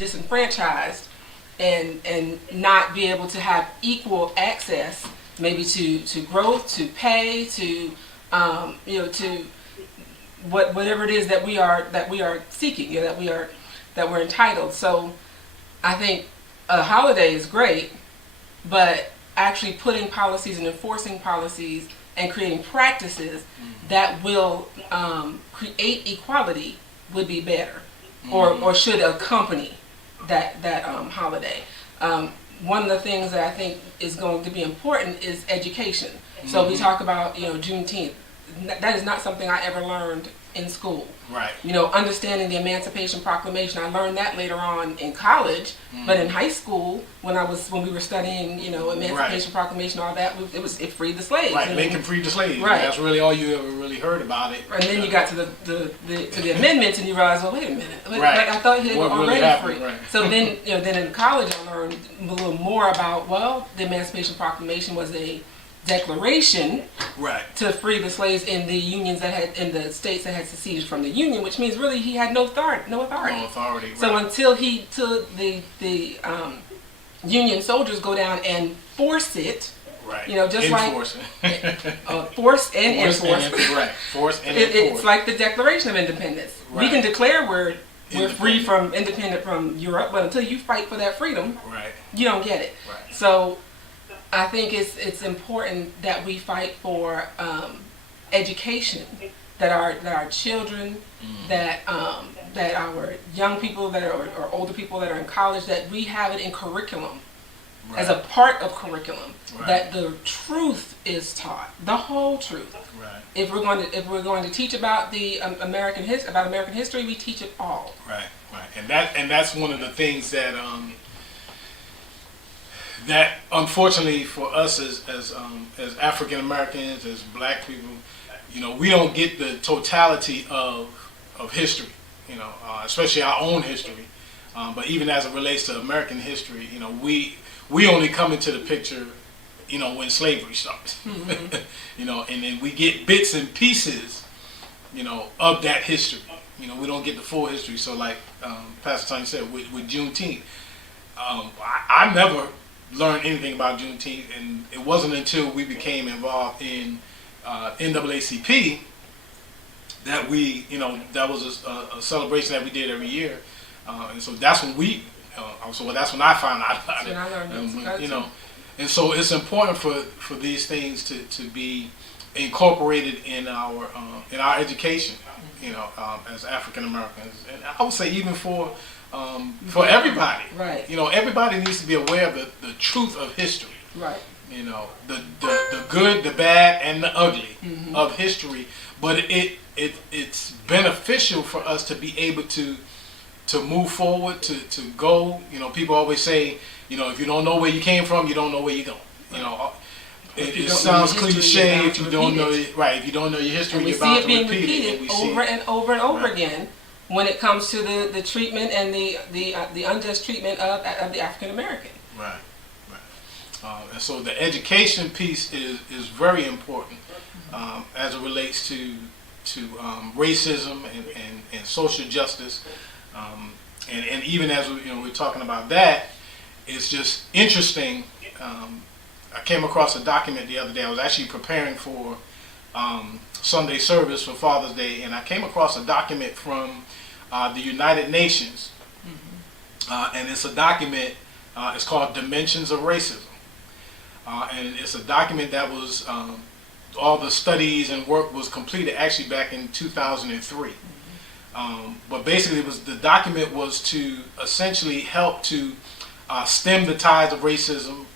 disenfranchised and not be able to have equal access, maybe to growth, to pay, to to whatever it is that we are seeking, that we're entitled. So I think a holiday is great, but actually putting policies and enforcing policies and creating practices that will create equality would be better, or should accompany that holiday. One of the things that I think is going to be important is education. So we talk about Juneteenth. That is not something I ever learned in school. Right. Understanding the Emancipation Proclamation, I learned that later on in college. But in high school, when we were studying, Emancipation Proclamation, all that, it freed the slaves. Right. Lincoln freed the slaves. Right. That's really all you ever really heard about it. And then you got to the amendments, and you realize, well, wait a minute. Right. I thought they were What really already happened, free. right. So then, then in college, I learned a little more about the Emancipation Proclamation was a declaration Right. to free the slaves in the states that had seceded from the Union, which means really he had no authority. No authority. Right. So until the Union soldiers go down and force it, right. Just enforce like force and enforce. Right. Force and enforce. It's like the Declaration of Independence. Right. We can declare we're free from independent from Europe, but until you fight for that freedom, right, you don't get it. Right. So I think it's important that we fight for education, that our children, that our young people or older people that are in college, that we have it in curriculum, right, as a part of curriculum, right, that the truth is taught, the whole truth. Right. If we're going to teach about the American history, we teach it all. Right. Right. And that's one of the things that that unfortunately for us as African Americans, as black people, we don't get the totality of history, especially our own history. But even as it relates to American history, we only come into the picture, when slavery starts. And then we get bits and pieces, of that history. We don't get the full history. So like Pastor Tony said, with Juneteenth, I never learned anything about Juneteenth, and it wasn't until we became involved in NAACP that we, that was a celebration that we did every year, and so that's when that's when I found out about it. I learned and so it's important for these things to be incorporated in our education, as African Americans, and I would say even for everybody. Right. Everybody needs to be aware of the truth of history. Right. The good, the bad, and the ugly of history. But it's beneficial for us to be able to move forward, to go. People always say, if you don't know where you came from, you don't know where you're going. It sounds cliche if you don't know if you don't know your history, you're bound to repeat it. We see it being repeated over and over and over again when it comes to the treatment and the unjust treatment of the African American. Right. And so the education piece is very important as it relates to racism and social justice, and even as we're talking about that, it's just interesting. I came across a document the other day. I was actually preparing for Sunday service for Father's Day, and I came across a document from the United Nations, and it's a document. It's called Dimensions of Racism, and it's a document that was all the studies and work was completed actually back in 2003. But basically, the document was to essentially help to stem the tides of racism,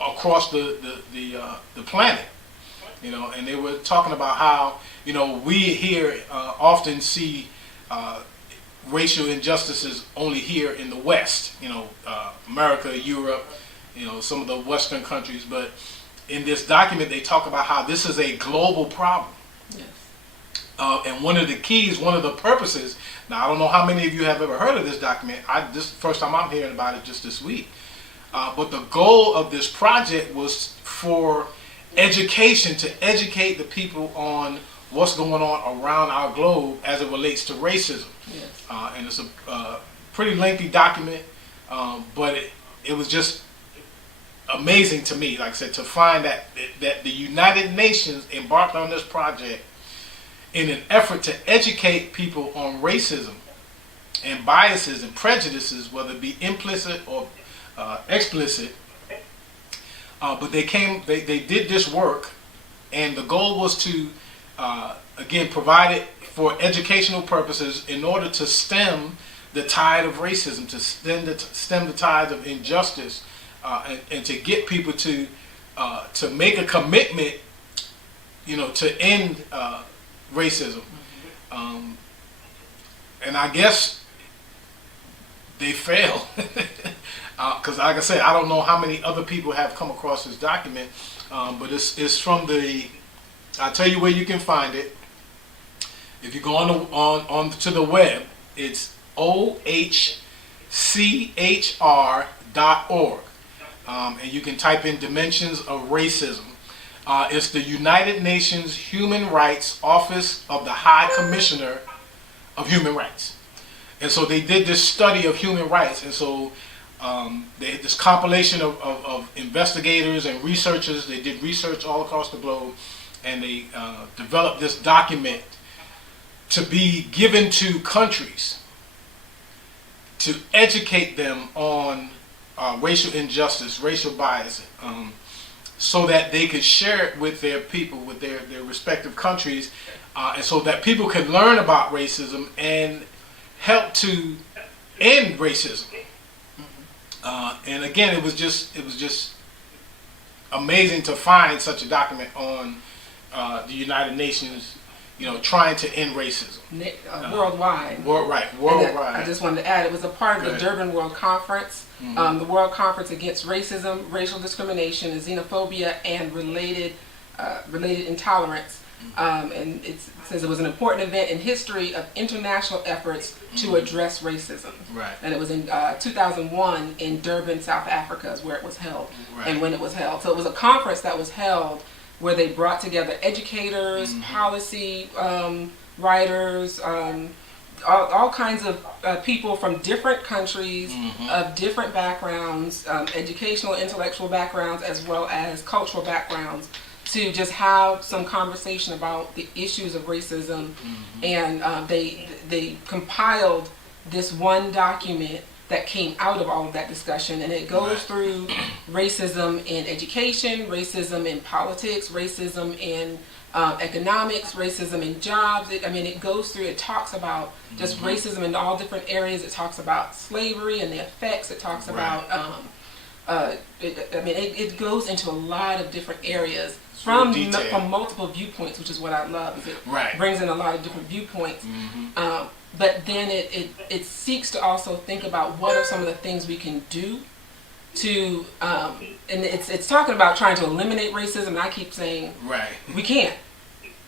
across the planet, and they were talking about how, we here often see racial injustices only here in the West, America, Europe, some of the Western countries, but in this document they talk about how this is a global problem. Yes. And one of the keys, one of the purposes, now I don't know how many of you have ever heard of this document, this is the first time I'm hearing about it just this week. But the goal of this project was for education, to educate the people on what's going on around our globe as it relates to racism. Yes. And it's a pretty lengthy document, but it was just amazing to me, like I said, to find that the United Nations embarked on this project in an effort to educate people on racism and biases and prejudices, whether it be implicit or explicit. But they did this work, and the goal was to, again, provide it for educational purposes in order to stem the tide of racism, to stem the tide of injustice, and to get people to make a commitment, to end racism. And I guess they failed. Because like I said, I don't know how many other people have come across this document, but it's from I'll tell you where you can find it. If you go on to the web, it's OHCHR.org, and you can type in Dimensions of Racism. It's the United Nations Human Rights Office of the High Commissioner of Human Rights. And so they did this study of human rights, and so they had this compilation of investigators and researchers. They did research all across the globe, and they developed this document to be given to countries to educate them on racial injustice, racial bias, so that they could share it with their people, with their respective countries, and so that people could learn about racism and help to end racism. And again, it was just amazing to find such a document on the United Nations, trying to end racism Worldwide. Worldwide. I just wanted to add, it was a part of the Durban World Conference, the World Conference Against Racism, Racial Discrimination, and Xenophobia, and related intolerance. And it says it was an important event in history of international efforts to address racism. Right. And it was in 2001 in Durban, South Africa, is where it was held, and when it was held. So it was a conference that was held where they brought together educators, policy writers, all kinds of people from different countries, of different backgrounds, educational, intellectual backgrounds, as well as cultural backgrounds, to just have some conversation about the issues of racism. And they compiled this one document that came out of all of that discussion, and it goes through racism in education, racism in politics, racism in economics, racism in jobs. It goes through, it talks about just racism in all different areas. It talks about slavery and the effects. It talks about, it goes into a lot of different areas from multiple viewpoints, which is what I love. Is it brings in a lot of different viewpoints. But then it seeks to also think about what are some of the things we can do to, and it's talking about trying to eliminate racism, and I keep saying we can't.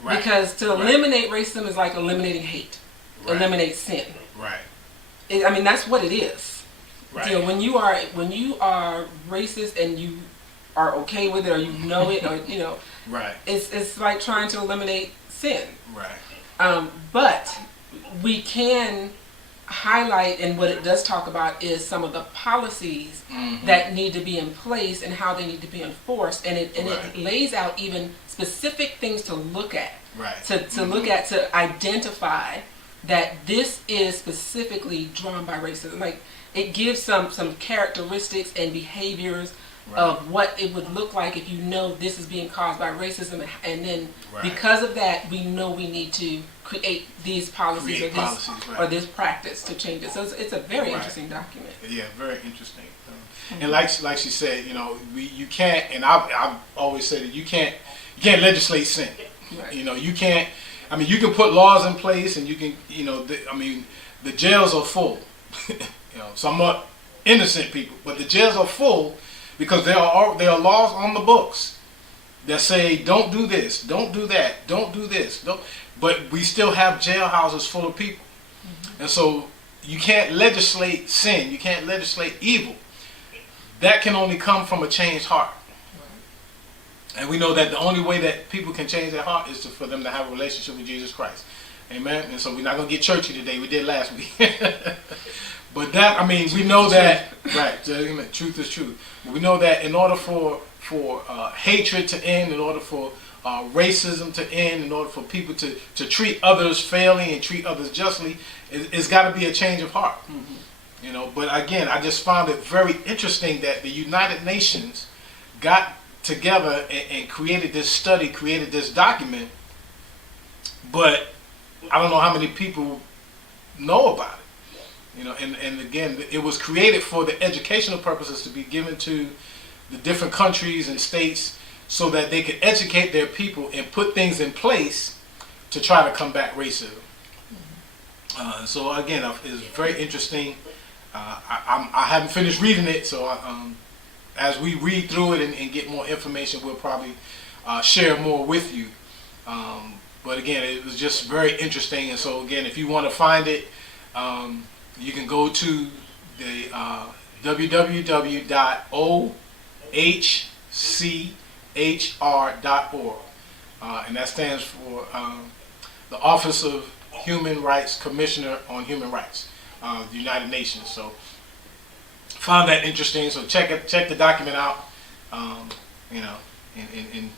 Because to eliminate racism is like eliminating hate, eliminate sin. That's what it is. When you are racist and you are okay with it, or you know it, or it's like trying to eliminate sin. But we can highlight, and what it does talk about is some of the policies that need to be in place and how they need to be enforced, and it lays out even specific things to look at, to look at, to identify that this is specifically drawn by racism. Like, it gives some characteristics and behaviors of what it would look like if you know this is being caused by racism, and then because of that, we know we need to create these policies, or this practice to change it. So it's a very interesting document. Yeah, very interesting. And like she said, you can't, and I've always said that you can't legislate sin. You can't. You can put laws in place, and you can, the jails are full. Somewhat innocent people, but the jails are full because there are laws on the books that say don't do this, don't do that, don't do this, don't. But we still have jailhouses full of people, and so you can't legislate sin, you can't legislate evil. That can only come from a changed heart. And we know that the only way that people can change their heart is for them to have a relationship with Jesus Christ. Amen. And so we're not gonna get churchy today. We did last week. But that, I mean, we know that, right? Truth is truth. But we know that in order for hatred to end, in order for racism to end, in order for people to treat others fairly and treat others justly, it's got to be a change of heart. Mm-hmm. You know. But again, I just found it very interesting that the United Nations got together and created this study, created this document, but I don't know how many people know about it. You know, and again, it was created for the educational purposes to be given to the different countries and states so that they could educate their people and put things in place to try to combat racism. So again, it's very interesting. I haven't finished reading it, so as we read through it and get more information, we'll probably share more with you. But again, it was just very interesting. And so again, if you want to find it, you can go to the www.ohchr.org. And that stands for the Office of Human Rights Commissioner on Human Rights, the United Nations. So found that interesting. So check the document out, you know, and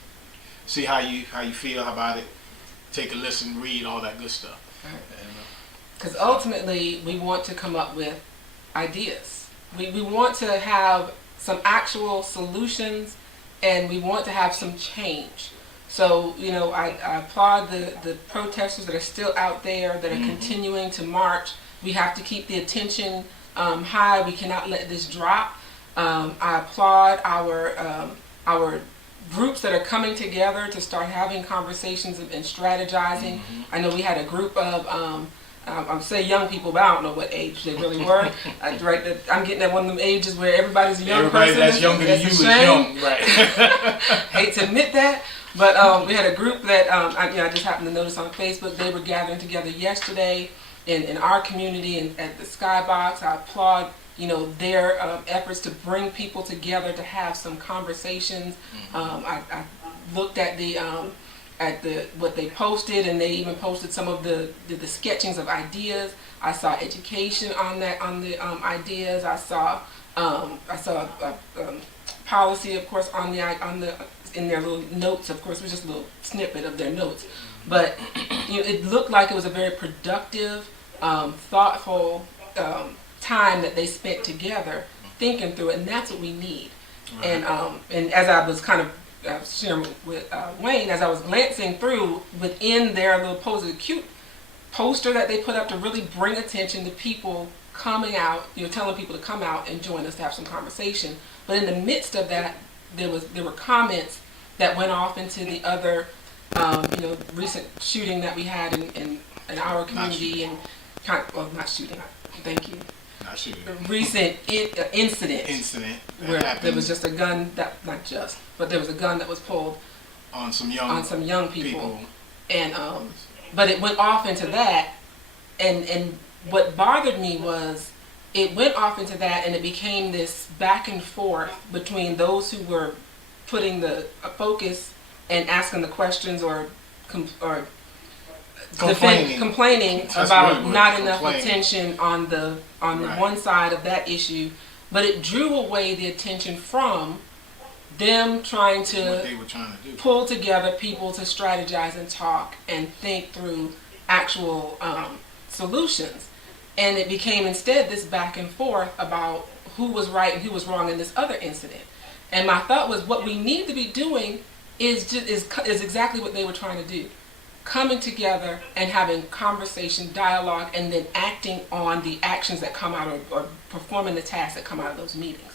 see how you feel about it. Take a listen, read, all that good stuff. Because ultimately, we want to come up with ideas. We want to have some actual solutions, and we want to have some change. So, you know, I applaud the protesters that are still out there, that are continuing to march. We have to keep the attention high. We cannot let this drop. I applaud our groups that are coming together to start having conversations and strategizing. I know we had a group of I'll say young people, but I don't know what age they really were. I'm getting at one of them ages where everybody's a young person. Everybody that's younger than you is young, right? Hate to admit that, but we had a group that I just happened to notice on Facebook. They were gathering together yesterday in our community and at the Skybox. I applaud their efforts to bring people together to have some conversations. I looked at what they posted, and they even posted some of the sketchings of ideas. I saw education on the ideas. I saw policy, of course, in their little notes. Of course, it was just a little snippet of their notes, but it looked like it was a very productive, thoughtful time that they spent together thinking through it, and that's what we need. Right. And as I was kind of sharing with Wayne, as I was glancing through within their little cute poster that they put up to really bring attention to people coming out, telling people to come out and join us to have some conversation. But in the midst of that, there were comments that went off into the other, recent shooting that we had in our community, and not shooting. Thank you. Not shooting. Recent incident where there was just a gun but there was a gun that was pulled on some young people. And but it went off into that, and what bothered me was it went off into that, and it became this back and forth between those who were putting the focus and asking the questions or complaining about not enough attention on the one side of that issue, but it drew away the attention from them trying to pull together people to strategize and talk and think through actual solutions. And it became instead this back and forth about who was right and who was wrong in this other incident. And my thought was, what we need to be doing is exactly what they were trying to do. Coming together and having conversation, dialogue, and then acting on the actions that come out or performing the tasks that come out of those meetings.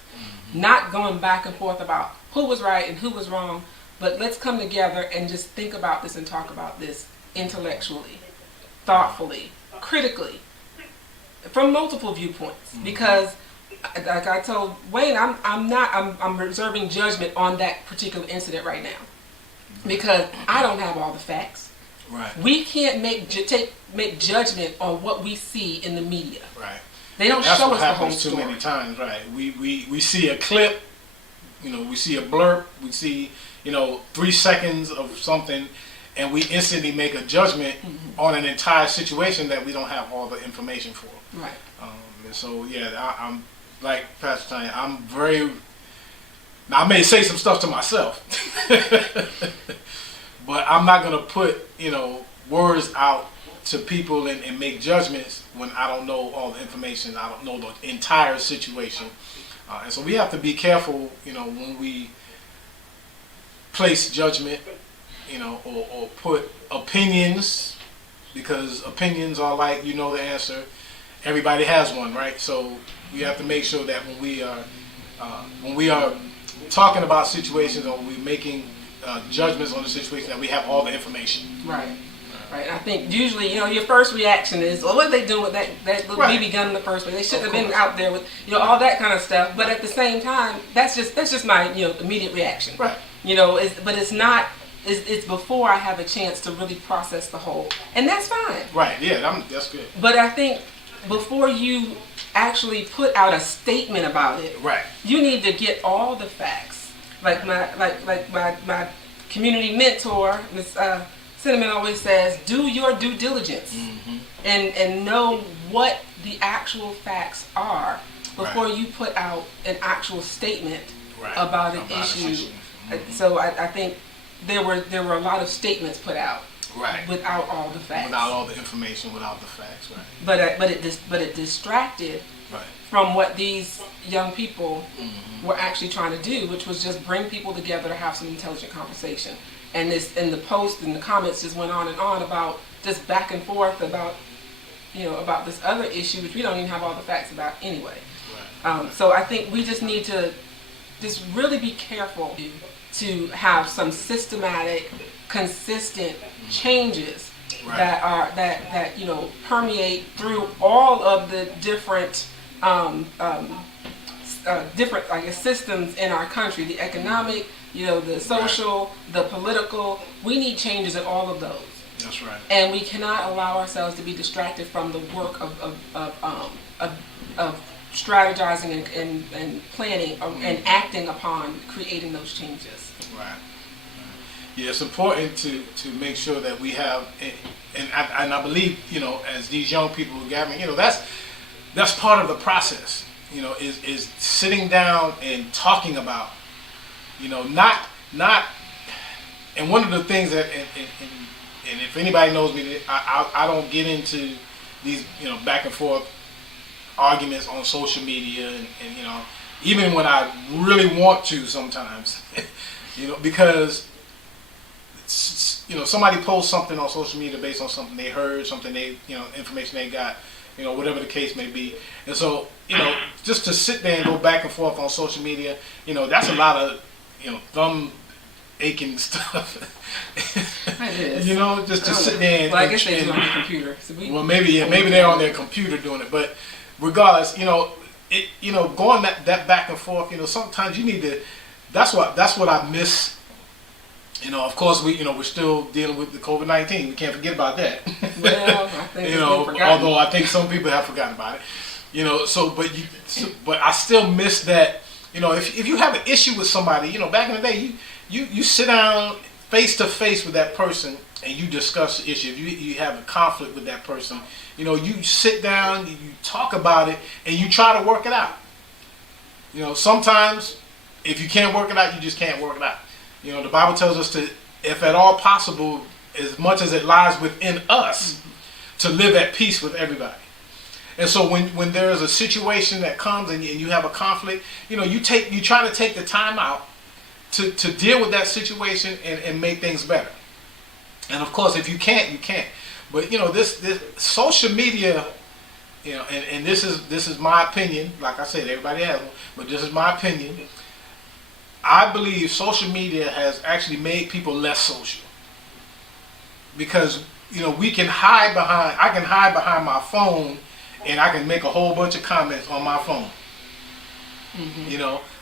Not going back and forth about who was right and who was wrong, but let's come together and just think about this and talk about this intellectually, thoughtfully, critically, from multiple viewpoints. Because, like I told Wayne, I'm reserving judgment on that particular incident right now, because I don't have all the facts. Right. We can't make judgment on what we see in the media. Right. They don't show us the whole story. Too many times, right? We see a clip, we see a blurb, we see 3 seconds of something, and we instantly make a judgment on an entire situation that we don't have all the information for. Right. And so, yeah, I'm like Pastor Tanya, I'm very. Now, I may say some stuff to myself, but I'm not going to put, words out to people and make judgments when I don't know all the information. I don't know the entire situation. And so we have to be careful, when we place judgment, or put opinions, because opinions are like, the answer. Everybody has one, right? So we have to make sure that when we are talking about situations, or we're making judgments on the situation, that we have all the information. Right. Right. And I think usually, your first reaction is, well, what are they doing with that little Right. BB gun in the first place? They shouldn't have been out there with, all that kind of stuff. But at the same time, that's just my, immediate reaction. Right. But it's not. It's before I have a chance to really process the whole, and that's fine. Right. Yeah. That's good. But I think before you actually put out a statement about it, Right. you need to get all the facts. Like my community mentor, Ms. Cinnamon, always says, do your due diligence, and know what the actual facts are before you put out an actual statement about an issue. So I think there were a lot of statements put out without all the facts, without all the information, without the facts. but it distracted from what these young people were actually trying to do, which was just bring people together to have some intelligent conversation. And the post and the comments just went on and on about just back and forth about about this other issue, which we don't even have all the facts about anyway. So I think we just need to just really be careful to have some systematic, consistent changes that permeate through all of the different I guess, systems in our country, the economic, the social, the political. We need changes in all of those. That's right. And we cannot allow ourselves to be distracted from the work of strategizing and planning and acting upon creating those changes. Right. Yeah, it's important to make sure that we have, and I believe, as these young people are gathering, that's part of the process. Is sitting down and talking about, not, and one of the things that, and if anybody knows me, I don't get into these, back and forth arguments on social media, and even when I really want to sometimes, because somebody posts something on social media based on something they heard, something they, information they got, whatever the case may be. And so, just to sit there and go back and forth on social media, that's a lot of, thumb aching stuff. It is. Just to sit there and... Well, I guess they do on the computer. So maybe they're on their computer doing it. But regardless, going that back and forth, sometimes you need to... That's what I miss. Of course, we're still dealing with the COVID-19. We can't forget about that. Well, I think it's been forgotten. Although I think some people have forgotten about it. But I still miss that. If you have an issue with somebody, back in the day, you sit down face to face with that person and you discuss the issue. If you have a conflict with that person, you sit down, you talk about it, and you try to work it out. Sometimes if you can't work it out, you just can't work it out. The Bible tells us to, if at all possible, as much as it lies within us, to live at peace with everybody. And so when there is a situation that comes and you have a conflict, you try to take the time out to deal with that situation and make things better. And of course, if you can't, you can't. But this social media, and this is my opinion. Like I said, everybody has one, but this is my opinion. I believe social media has actually made people less social, because I can hide behind my phone, and I can make a whole bunch of comments on my phone.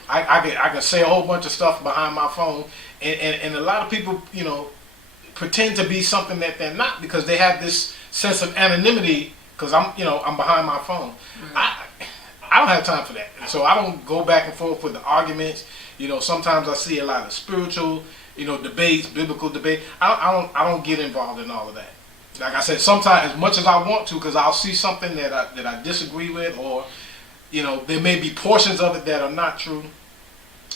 I can say a whole bunch of stuff behind my phone, and a lot of people pretend to be something that they're not, because they have this sense of anonymity, because I'm behind my phone. I don't have time for that, so I don't go back and forth with the arguments. You know, sometimes I see a lot of spiritual, you know, debates, biblical debate. I don't get involved in all of that. Like I said, sometimes as much as I want to, because I'll see something that I disagree with, or you know, there may be portions of it that are not true.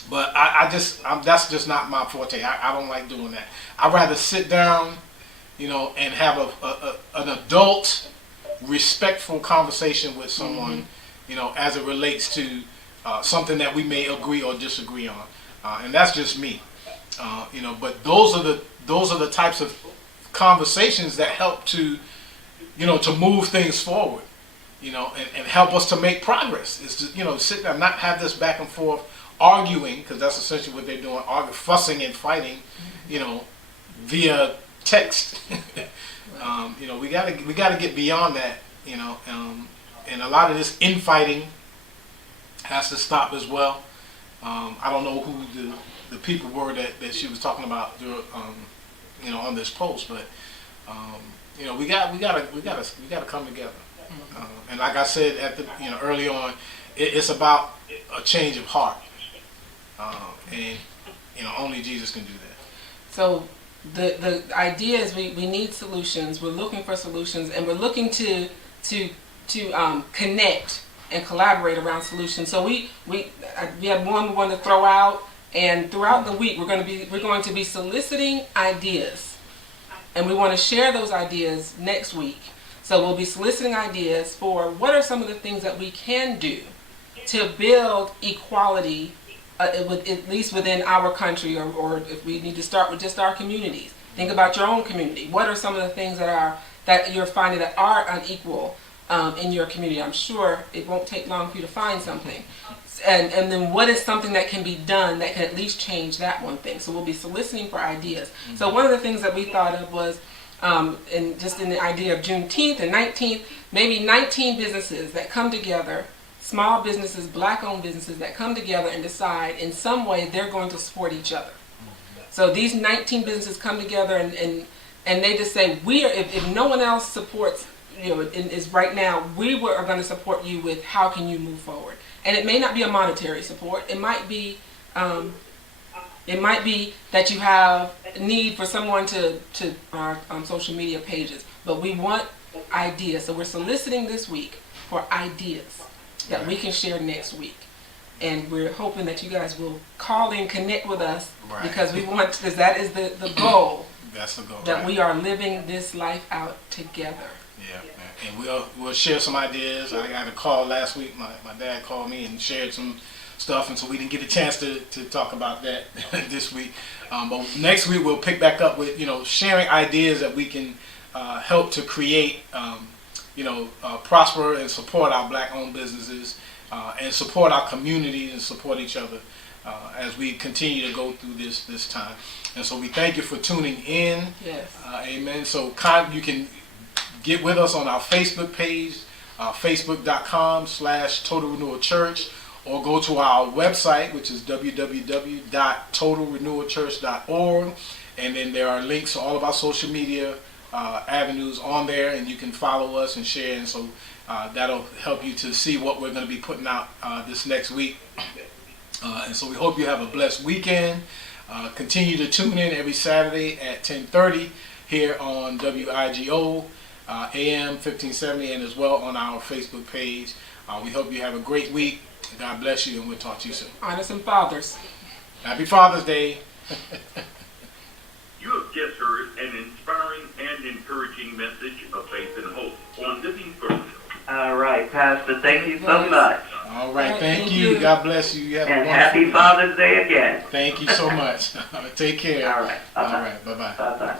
But that's just not my forte. I don't like doing that. I'd rather sit down, you know, and have an adult, respectful conversation with someone, you know, as it relates to something that we may agree or disagree on, and that's just me. You know, but those are the types of conversations that help to, you know, to move things forward, you know, and help us to make progress. Is to, you know, sit there and not have this back and forth arguing, because that's essentially what they're doing, fussing and fighting, you know, via text. You know, we gotta get beyond that, you know, and a lot of this infighting has to stop as well. I don't know who the people were that she was talking about, you know, on this post, but you know, we gotta come together. And like I said you know, early on, it's about a change of heart, and you know, only Jesus can do that. So the idea is we need solutions. We're looking for solutions, and we're looking to connect and collaborate around solutions. So we have one we want to throw out, and throughout the week we're going to be soliciting ideas, and we want to share those ideas next week. So we'll be soliciting ideas for what are some of the things that we can do to build equality, at least within our country, or if we need to start with just our communities. Think about your own community. What are some of the things that you're finding that are unequal in your community? I'm sure it won't take long for you to find something. And then what is something that can be done that can at least change that one thing? So we'll be soliciting for ideas. So one of the things that we thought of was, and just in the idea of Juneteenth and 19th, maybe 19 businesses that come together, small businesses, black-owned businesses that come together and decide in some way they're going to support each other. So these 19 businesses come together and they just say, if no one else supports, you know, is right now, we are going to support you with how can you move forward. And it may not be a monetary support. It might be that you have a need for someone to our social media pages. But we want ideas. So we're soliciting this week for ideas that we can share next week. And we're hoping that you guys will call in, connect with us, because because that is the goal. That's the goal. That we are living this life out together. Yeah, and we'll share some ideas. I got a call last week. My dad called me and shared some stuff, and so we didn't get a chance to talk about that this week. But next week we'll pick back up with, you know, sharing ideas that we can help to create, you know, prosper and support our black-owned businesses, and support our communities and support each other as we continue to go through this time. And so we thank you for tuning in. Yes. Amen. So you can get with us on our Facebook page, facebook.com/Total Renewal Church, or go to our website, which is www.totalrenewalchurch.org, and then there are links to all of our social media avenues on there, and you can follow us and share, and so that'll help you to see what we're going to be putting out this next week. And so we hope you have a blessed weekend. Continue to tune in every Saturday at 10:30 here on WIGO AM 1570, and as well on our Facebook page. We hope you have a great week. God bless you, and we'll talk to you soon. Honor some fathers. Happy Father's Day. You have just heard an inspiring and encouraging message of faith and hope on Living First. All right, Pastor, thank you so much. All right, thank you. God bless you. You have And a wonderful happy week. Father's Day again. Thank you so much. Take care. All right. All Bye-bye. right. Bye-bye. Bye-bye.